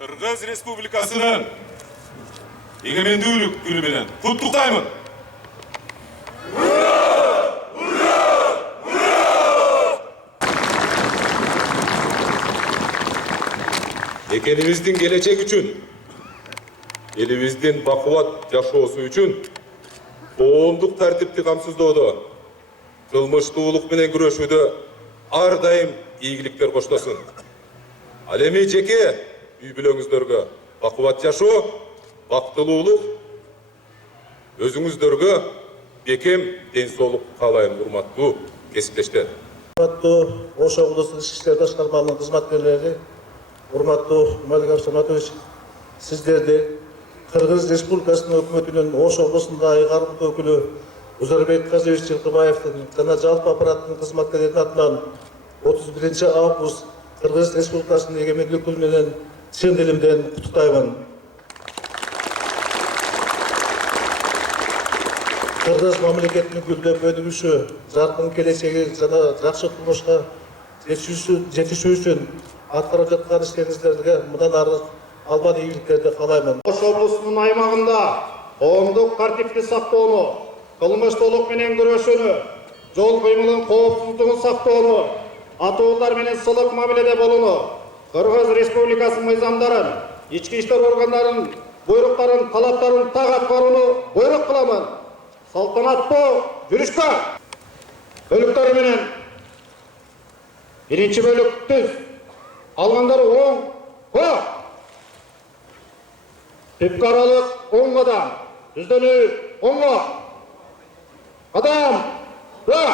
Кыргыз Республикасынын эгемендүүлүк күнү менен куттуктаймын. Экенибиздин келечек үчүн, элибиздин бакубат жашоосу үчүн коомдук тартипти камсыздоодо, кылмыштуулук менен күрөшүүдө ар дайым ийгиликтер коштосун. Ал эми жеке үй бүлөңүздөргө бакубат жашоо, бактылуулук, өзүңүздөргө бекем ден соолук каалайм, урматтуу кесиптештер. Урматтуу Ош облустук ички иштер башкармалыгынын кызматкерлери, урматтуу Малик Саматович, сиздерди Кыргыз Республикасынын өкмөтүнүн Ош облусунда айгарымдуу өкүлү Узарбек Казевич Жылкыбаевдин жана жалпы аппараттын кызматкерлеринин атынан 31 август Кыргыз Республикасынын эгемендүүлүк күнү менен чын дилимден куттуктаймын. Кыргыз мамлекетинин гүлдөп өнүгүшү, жаркын келечеги жана жакшы турмушка жетишүү үчүн аткарып жаткан иштериңиздерге мындан ары албан ийгиликтерди каалаймын. Ош облусунун аймагында коомдук тартипти сактоону, кылмыштуулук менен күрөшүүнү, жол кыймылын коопсуздугун сактоону, атуулар менен сылык мамиледе болууну, Кыргыз Республикасынын мыйзамдарын, ички иштер органдарынын буйруктарын, талаптарын так аткарууну буйрук кыламын. Салтанаттуу жүрүшкө бөлүктөрү менен биринчи бөлүк түз, алгандары оң, ко. Түпкү аралык оң кадам, түздөнүү оңго. Кадам, ра.